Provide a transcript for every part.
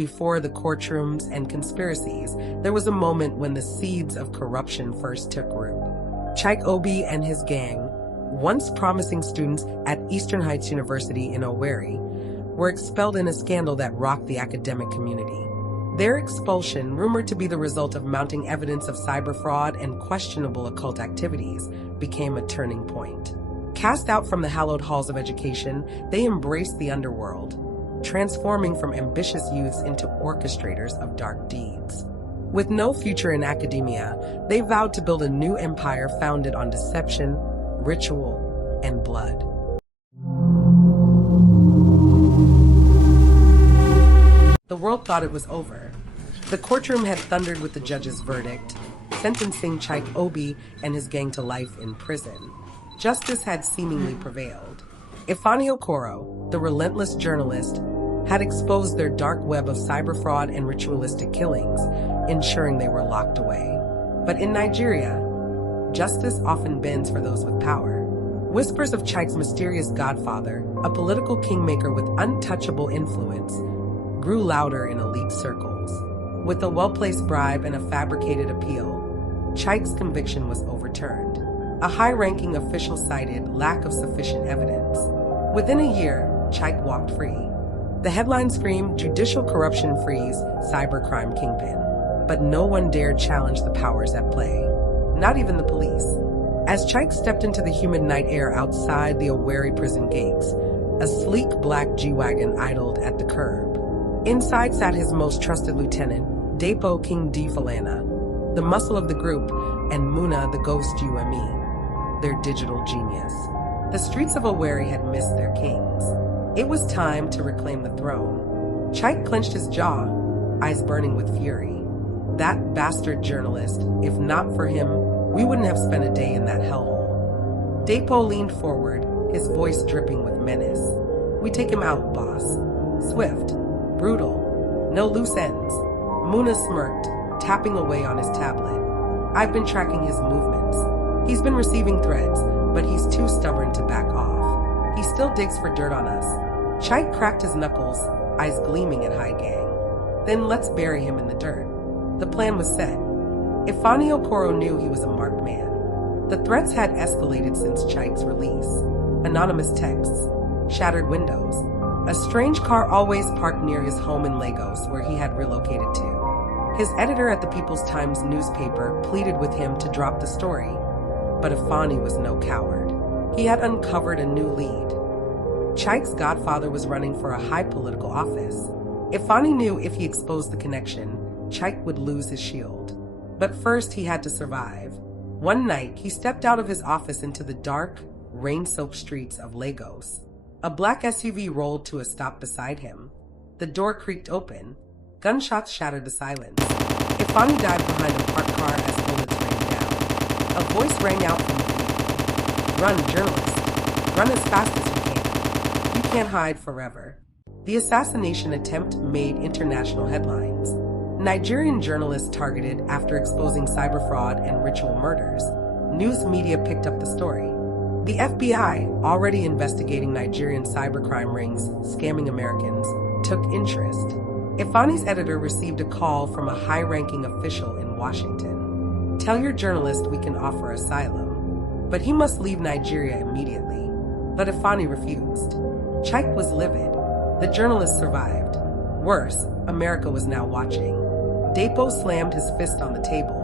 before the courtrooms and conspiracies, there was a moment when the seeds of corruption first took root. Chike Obi and his gang, once promising students at Eastern Heights University in Owerri, were expelled in a scandal that rocked the academic community. Their expulsion, rumored to be the result of mounting evidence of cyber fraud and questionable occult activities, became a turning point. Cast out from the hallowed halls of education, they embraced the underworld, transforming from ambitious youths into orchestrators of dark deeds. With no future in academia, they vowed to build a new empire founded on deception, ritual, and blood. The world thought it was over. The courtroom had thundered with the judge's verdict, sentencing Chike Obi and his gang to life in prison. Justice had seemingly prevailed. Ifeanyi Okoro, the relentless journalist, had exposed their dark web of cyber fraud and ritualistic killings, ensuring they were locked away. But in Nigeria, justice often bends for those with power. Whispers of Chike's mysterious godfather, a political kingmaker with untouchable influence, grew louder in elite circles. With a well-placed bribe and a fabricated appeal, Chike's conviction was overturned. A high-ranking official cited lack of sufficient evidence. Within a year, Chike walked free. The headline screamed, "Judicial corruption frees cybercrime kingpin." But no one dared challenge the powers at play, not even the police. As Chike stepped into the humid night air outside the Owerri prison gates, a sleek black G-Wagon idled at the curb. Inside sat his most trusted lieutenant, Dapo King D. Falana, the muscle of the group, and Muna, the ghost UME, their digital genius. The streets of Owerri had missed their kings. It was time to reclaim the throne. Chike clenched his jaw, eyes burning with fury. That bastard journalist, if not for him, we wouldn't have spent a day in that hellhole. Dapo leaned forward, his voice dripping with menace. "We take him out, boss. Swift. Brutal. No loose ends." Muna smirked, tapping away on his tablet. "I've been tracking his movements. He's been receiving threats, but he's too stubborn to back off. He still digs for dirt on us." Chike cracked his knuckles, eyes gleaming at High Gang. "Then let's bury him in the dirt." The plan was set. Ifeanyi Okoro knew he was a marked man. The threats had escalated since Chike's release. Anonymous texts, shattered windows, a strange car always parked near his home in Lagos where he had relocated to. His editor at the People's Times newspaper pleaded with him to drop the story, but Ifeanyi was no coward. He had uncovered a new lead. Chike's godfather was running for a high political office. Ifeanyi knew if he exposed the connection, Chike would lose his shield. But first he had to survive. One night, he stepped out of his office into the dark, rain-soaked streets of Lagos. A black SUV rolled to a stop beside him. The door creaked open. Gunshots shattered the silence. Ifeanyi dived behind a parked car as bullets rained down. A voice rang out from the vehicle. "Run, journalist. Run as fast as you can. You can't hide forever." The assassination attempt made international headlines. Nigerian journalists targeted after exposing cyber fraud and ritual murders. News media picked up the story. The FBI, already investigating Nigerian cybercrime rings scamming Americans, took interest. Ifeanyi's editor received a call from a high-ranking official in Washington. "Tell your journalist we can offer asylum, but he must leave Nigeria immediately." But Ifeanyi refused. Chike was livid. The journalist survived. Worse, America was now watching. Dapo slammed his fist on the table.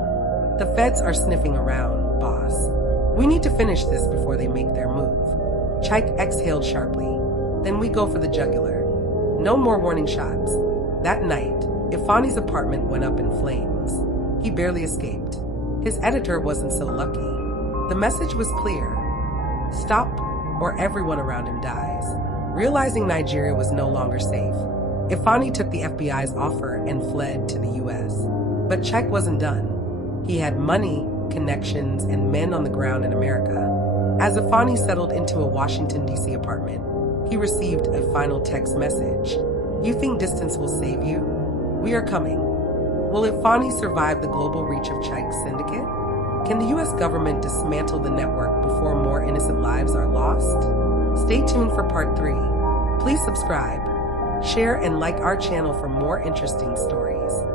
"The feds are sniffing around, boss. We need to finish this before they make their move." Chike exhaled sharply. "Then we go for the jugular. No more warning shots." That night, Ifeanyi's apartment went up in flames. He barely escaped. His editor wasn't so lucky. The message was clear. Stop, or everyone around him dies. Realizing Nigeria was no longer safe, Ifeanyi took the FBI's offer and fled to the US. But Chike wasn't done. He had money, connections, and men on the ground in America. As Ifeanyi settled into a Washington, D.C. apartment, he received a final text message. "You think distance will save you? We are coming." Will Ifeanyi survive the global reach of Chike's syndicate? Can the U.S. government dismantle the network before more innocent lives are lost? Stay tuned for part 3. Please subscribe, Share and like our channel for more interesting stories.